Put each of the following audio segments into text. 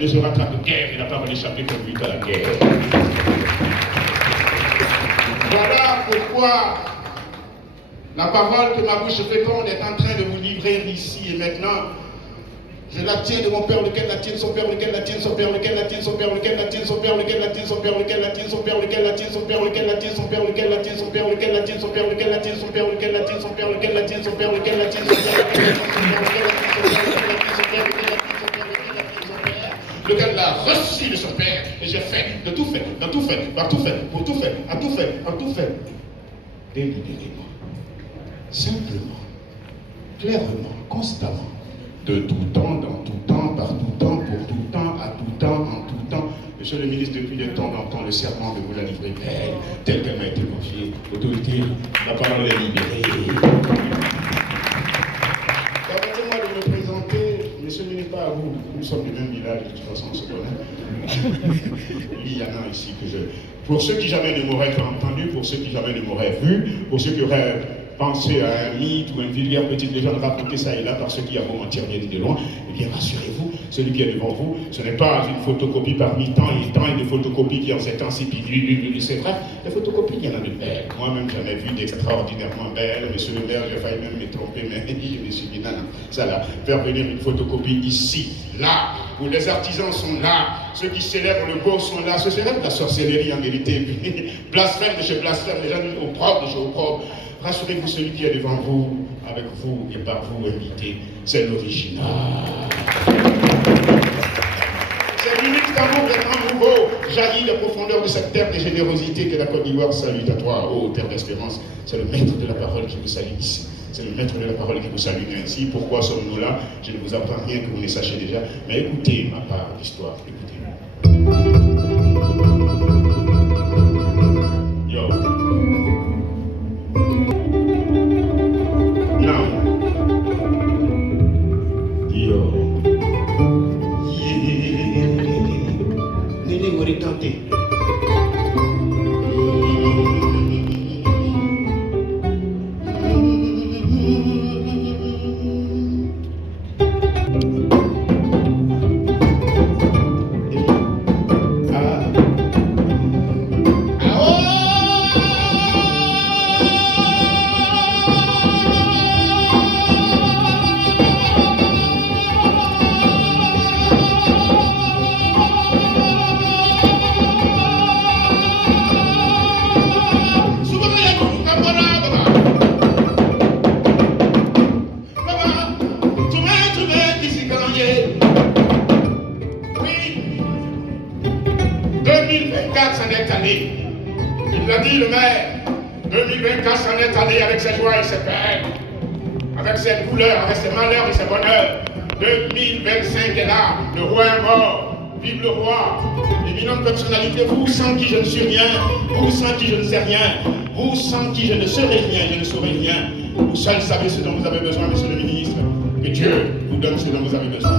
ne se rattrape guère, il n'a pas échappé comme lui à la guerre. Voilà pourquoi la parole que ma bouche féconde est en train de vous livrer ici et maintenant. Je la tiens de mon père, lequel la tienne, son père, lequel la tienne, son père, lequel la tienne, son père, lequel la tienne, son père, lequel la tienne, son père, lequel la tienne, son père, lequel la tienne, son père, lequel la tienne, son père, lequel la tienne, son père, lequel la tienne, son père, lequel la tienne, son père, lequel la tienne, son père, lequel la tienne, son père, lequel la tienne, son père, lequel l'a reçu de son père, et j'ai fait, de tout fait, dans tout fait, par tout fait, pour tout fait, à tout fait, en tout fait, délibérément, simplement, clairement, constamment, de tout temps, dans tout temps, par tout temps, pour tout temps, à tout temps, en tout temps. Monsieur le ministre, depuis de temps en temps, le serment de vous la livrer belle, telle qu'elle m'a été confiée. Autorité, la parole est libérée. Permettez-moi de me présenter, monsieur le ministre, pas à vous, nous sommes du même village, de toute façon, on se connaît. Il y en a ici que je... Pour ceux qui jamais ne m'auraient entendu, pour ceux qui jamais ne m'auraient vu, pour ceux qui auraient pensé à un mythe ou une vulgaire petite légende racontée ça et là par ceux qui avons mentir bien de loin, eh bien rassurez-vous, celui qui est devant vous, ce n'est pas une photocopie parmi tant et tant et des photocopies qui en ces temps-ci, puis c'est vrai, les photocopies, il y en a de belles. Moi-même, j'en ai vu d'extraordinairement belles. Monsieur le maire, j'ai failli même me tromper, mais je me suis dit, non, ça là, faire venir une photocopie ici, là, où les artisans sont là, ceux qui célèbrent le beau sont là, ceux qui célèbrent la sorcellerie en vérité, puis blasphème de chez blasphème, les gens disent opprobre de chez opprobre. Rassurez-vous, celui qui est devant vous, avec vous et par vous invité, c'est l'original. C'est l'unique amour vraiment nouveau, jaillit des profondeurs de cette terre de générosité que la Côte d'Ivoire salue à toi, ô terre d'espérance. C'est le maître de la parole qui vous salue ici. C'est le maître de la parole qui vous salue ainsi. Pourquoi sommes-nous là? Je ne vous apprends rien que vous ne sachiez déjà, mais écoutez ma part d'histoire, écoutez. Yo. Il l'a dit le maire, 2024 s'en est allé avec ses joies et ses peines, avec ses douleurs, avec ses malheurs et ses bonheurs. 2025 est là, le roi est mort, vive le roi, éminente personnalité, vous sans qui je ne suis rien, vous sans qui je ne sais rien, vous sans qui je ne serai rien, je ne saurai rien. Vous seuls savez ce dont vous avez besoin, monsieur le ministre, que Dieu vous donne ce dont vous avez besoin.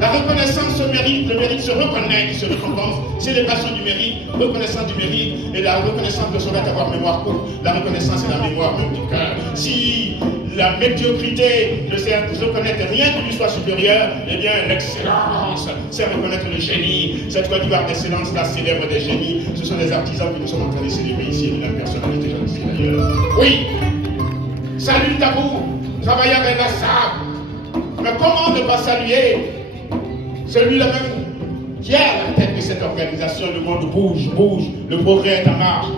La reconnaissance se mérite, le mérite se reconnaît, qui se récompense, célébration du mérite, reconnaissance du mérite, et la reconnaissance ne saurait avoir mémoire courte, la reconnaissance est la mémoire même du cœur. Si la médiocrité ne sait reconnaître rien qui lui soit supérieur, eh bien l'excellence, c'est reconnaître le génie. Cette Côte d'Ivoire d'excellence, la célèbre des génies, ce sont les artisans que nous sommes en train de célébrer ici, et la personnalité, j'en suis d'ailleurs. Oui, salut à vous, travailleurs inlassables, mais comment ne pas saluer celui-là même qui est à la tête de cette organisation? Le monde bouge, le progrès est en marche.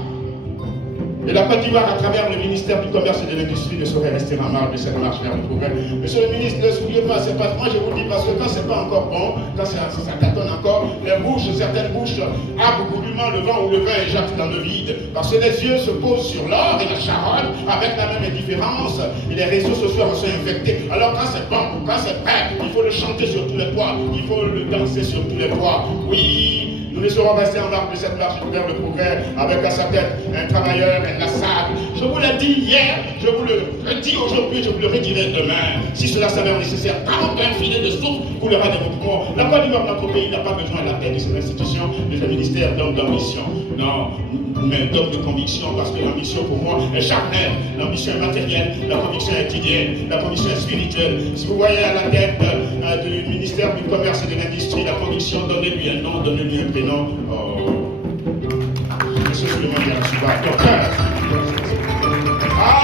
Et la Côte d'Ivoire, à travers le ministère du Commerce et de l'Industrie, ne saurait rester en marge de cette marche vers le progrès. Monsieur le ministre, ne souliez pas, c'est pas moi, je vous dis, parce que quand c'est pas encore bon, quand ça tâtonne encore, les bouches, certaines bouches, arbre goulûment le vent ou le vin éjacule dans le vide. Parce que les yeux se posent sur l'or et la charogne avec la même indifférence. Et les réseaux sociaux en sont infectés. Alors quand c'est bon, quand c'est prêt, il faut le chanter sur tous les toits, il faut le danser sur tous les toits. Oui. Nous ne serons restés en marche de cette marche vers le progrès avec à sa tête un travailleur inlassable. Je vous l'ai dit hier, je vous le redis aujourd'hui, je vous le redirai demain. Si cela s'avère nécessaire, tant qu'un filet de souffle coulera de vos poumons. La Côte d'Ivoire, notre pays, n'a pas besoin à la tête de cette institution, de ce ministère d'hommes d'ambition. Non, mais d'hommes de conviction, parce que l'ambition pour moi est charnelle, l'ambition est matérielle, la conviction est idéale, la conviction est spirituelle. Si vous voyez à la tête ministère du commerce et de l'industrie, la production, donnez-lui un nom, donnez-lui un prénom. Oh. Monsieur Suleiman Yarouba, docteur. Ah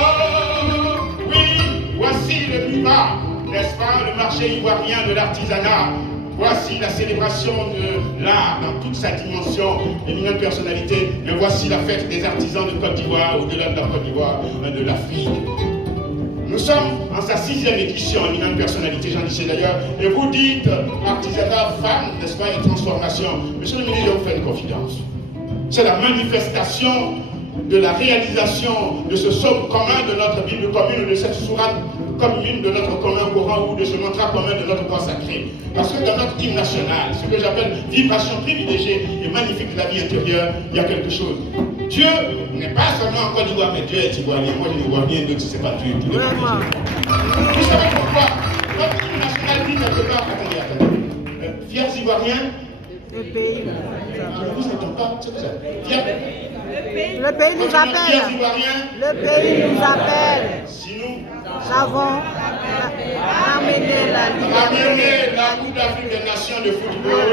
oui, voici le MIVA, n'est-ce pas, le marché ivoirien de l'artisanat. Voici la célébration de l'art dans toute sa dimension, éminente personnalité. Mais voici la fête des artisans de Côte d'Ivoire, au-delà de la Côte d'Ivoire, de l'Afrique. Nous sommes en sa 6e édition, éminente personnalité, j'en disais d'ailleurs, et vous dites artisanat, femme, n'est-ce pas, et transformation. Monsieur le ministre, je vous fais une confidence. C'est la manifestation de la réalisation de ce somme commun de notre Bible commune, de cette sourate commune de notre commun Coran ou de ce mantra commun de notre bois sacré. Parce que dans notre hymne national, ce que j'appelle vibration privilégiée et magnifique de la vie intérieure, il y a quelque chose. Dieu n'est pas seulement en Côte d'Ivoire, mais Dieu est ivoirien. Moi, je ne vois rien d'autre, c'est pas Dieu. Vous savez pourquoi notre hymne national dit quelque part, attendez, fiers Ivoiriens, le pays. je ne vous entends pas, c'est ça. Le pays nous appelle. Le pays nous appelle. Si nous avons ramené la Coupe d'Afrique des Nations de football,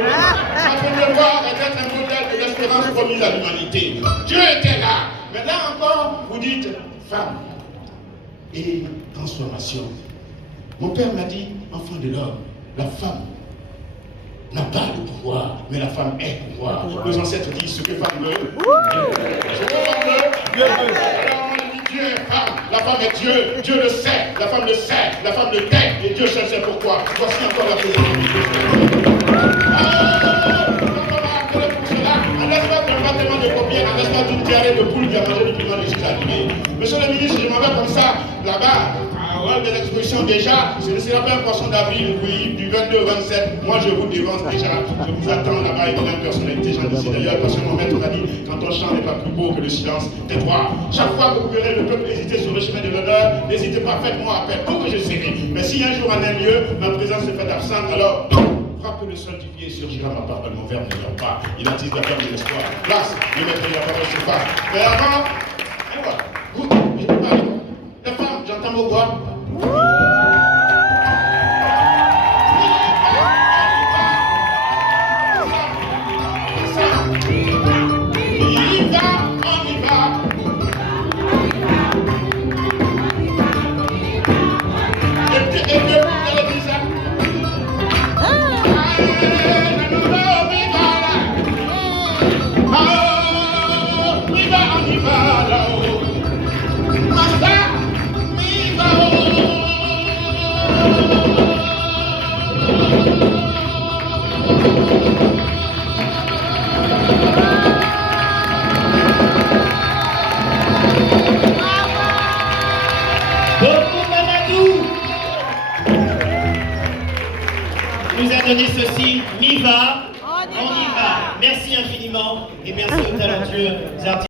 ça peut devoir être un modèle de l'espérance promise à l'humanité. Dieu était là. Mais là encore, vous dites femme et transformation. Mon père m'a dit, enfant de l'homme, la femme n'a pas le pouvoir, mais la femme est le pouvoir. Nos ancêtres disent ce que femme veut. Ce que femme veut, Dieu veut. Alors on dit Dieu est femme, la femme est Dieu, Dieu le sait, la femme le sait, la femme le tait, et Dieu seul sait pourquoi. Voici encore la présence. Pour cela, en l'espace d'un bâtiment de paupières, en l'espace d'une diarrhée de poule qui a mangé le piment de arrivé. Monsieur le ministre, je m'en vais comme ça, là-bas. De l'exposition déjà, ce ne sera pas un poisson d'avril, oui, du 22 au 27, moi je vous dévance déjà, je vous attends là-bas, évidemment, personnalité, j'en disais d'ailleurs, parce que mon maître m'a dit, quand on chante n'est pas plus beau que le silence, tais-toi. Chaque fois que vous verrez le peuple hésiter sur le chemin de l'honneur, n'hésitez pas, faites-moi appel, tout que je serai. Mais si un jour en un lieu, ma présence se fait absente, alors frappez le sol du pied, surgira ma parole, mon verbe ne meurt pas, il attise la ferme de l'espoir. Place, le maître de la parole se passe. Mais avant, et voilà, vous, je peux pas, la femme, j'entends vos voix. Nous a donné ceci, MIVA, on y va. Merci infiniment et merci aux talentueux artistes.